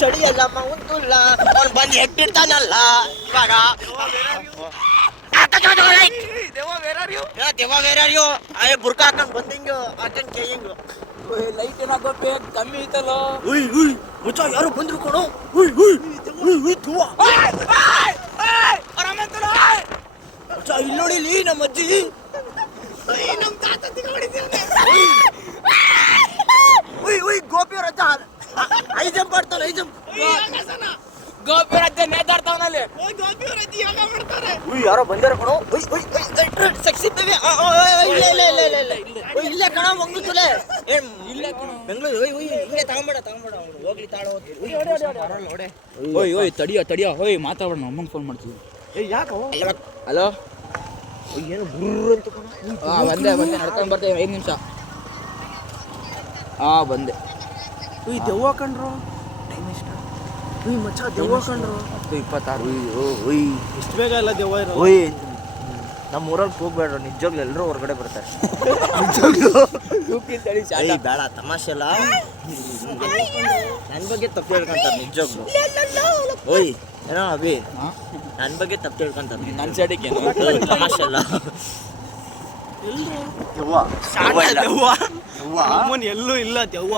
ಚಳಿ ಅಲ್ಲ ಮೌಂತುಲ್ಲ ಅವ್ನು ಬಂದು ಎಟ್ಟಿರ್ತಾನಲ್ಲ ಇವಾಗ ದೆವ್ವ ವೇರ್ ಆರ್ ಯು ಬುರ್ಕ ಹಾಕೊಂಡ್ ಬಂದಿಂಗು ಹಾಕೊಂಡ್ ಕೇಯಿಂಗು ಲೈಟ್ ಏನಾಗೋಪೆ ಕಮ್ಮಿ ಐತಲ್ಲ. ಉಯ್ ಉಯ್ ಮುಚ್ಚ ಯಾರು ಬಂದ್ರು ಕೊಡು. ಉಯ್ ಉಯ್ ಉಯ್ ಉಯ್ ತುವ ಮುಚ್ಚ ಇಲ್ಲಿ ನೋಡಿ ಇಲ್ಲಿ ನಮ್ಮ ಅಜ್ಜಿ ನಮ್ಮ ತಾತ ಹೊಡಿತೀವಿ. ಉಯ್ ಉಯ್ ಗೋಪಿ ಅವ್ರ ಅಜ್ಜ ಐ ಜಂಪ್ ಮಾಡ್ತಾನೆ ಐ ಜಂಪ್. ಗೋಪಿ ರಜ್ಜ ನೇತಾಡ್ತಾವನಲ್ಲಿ. ಉಯ್ ಯಾರೋ ಬಂದಾರ ಕಣೋ. ಉಯ್ ಉಯ್ ಸೆಕ್ಸಿ ಬೇಬಿ ಇಲ್ಲೇ ಕಣ ಮಂಗ್ಳುತ್ತಲೆ ಇಲ್ಲೇ ಕಣ ಬೆಂಗಳೂರು. ಉಯ್ ಉಯ್ ಇಲ್ಲೇ ತಗೊಂಬೇಡ ಅವ್ನು ಹೋಗ್ಲಿ ತಾಳೋ. ಓಯ್ ಓಯ್ ತಡಿಯ ಓಯ್ ಮಾತಾಡೋಣ, ಅಮ್ಮಂಗೆ ಫೋನ್ ಮಾಡ್ತೀವಿ. ಯಾಕೋ ಹಲೋ ಏನು ಗುರ್ರು ಅಂತ ಕಣ. ಬಂದೆ ನಡ್ಕೊಂಡು ಬರ್ತೇವೆ 5 ನಿಮಿಷ. ಬಂದೆ. ಉಯ್ ದೆವ್ವ ಕಂಡ್ರು. ಟೈಮ್ ಎಷ್ಟು? ಉಯ್ ಮಚ್ಚ ದೆವ್ವ ಕಂಡ್ರು. 26. ಉಯ್ ಇಷ್ಟು ಬೇಗ ಎಲ್ಲ ದೆವ್ವ ಇರೋ. ಉಯ್ ನಮ್ಮ ಊರಲ್ಲಿ ಹೋಗ್ಬೇಡ್ರು, ನಿಜವಾಗ್ಲು ಎಲ್ಲರೂ ಹೊರಗಡೆ ಬರ್ತಾರೆ. ಬೇಡ ತಮಾಷೆ ಅಲ್ಲ, ನನ್ನ ಬಗ್ಗೆ ತಪ್ಪು ಹೇಳ್ಕೊಂತಾರೆ ನಿಜವಾಗ್ಲು. ಓಯ್ ಏನೋ ಅಭಿ ನನ್ನ ಬಗ್ಗೆ ತಪ್ಪು ಹೇಳ್ಕೊಂತಾರೆ. ನನ್ನ ಸೈಡಿಗೆ ತಮಾಷೆ ಅಲ್ಲ. ಅಮ್ಮನ್ ಎಲ್ಲೂ ಇಲ್ಲ ದೆವ್ವ.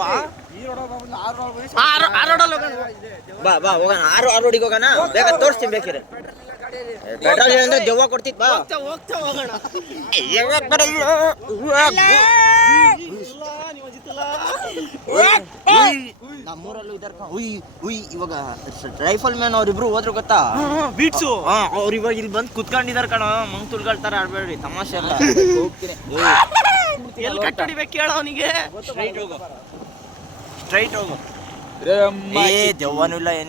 ಬಾ ಬಾ ಹೋಗೋಣ. 6 ರೋಡಿಗೆ ಹೋಗೋಣ. ಬೇಗ ತೋರಿಸ್ತೀನಿ ಬೇಕಿದ್ರೆ. ಪೆಟ್ರೋಲ್ ಅಂದ್ರೆ ದೆವ್ವ ಕೊಡ್ತಿದ್ ಬಾ. ಹೋಗ್ತಾ ಹೋಗೋಣ. ನಮ್ಮೂರಲ್ಲೂ ಇದಾರ. ಉಯ್ ಉಯ್ ಇವಾಗ ರೈಫಲ್ ಮ್ಯಾನ್ ಅವ್ರಿಬ್ರು ಹೋದ್ರು ಗೊತ್ತಾ? ಬೀಟ್ಸು ಅವ್ರು ಇವಾಗ ಇಲ್ಲಿ ಬಂದು ಕುತ್ಕೊಂಡಿದಾರ ಕಣ. ಮಂಗ್ತುಲ್ಗಳ ತರ ಆಡ್ಬೇಡ್ರಿ, ತಮಾಷೆ ಅಲ್ಲ. ಹೋಗ್ತೀನಿ. ಎಲ್ಲಿ ಕಟ್ಟಡಿಬೇಕು ಕೇಳ ಅವನಿಗೆ. ಸ್ಟ್ರೈಟ್ ಹೋಗು. ಏ ದೆವ್ವನೂ ಇಲ್ಲ ಏನೇ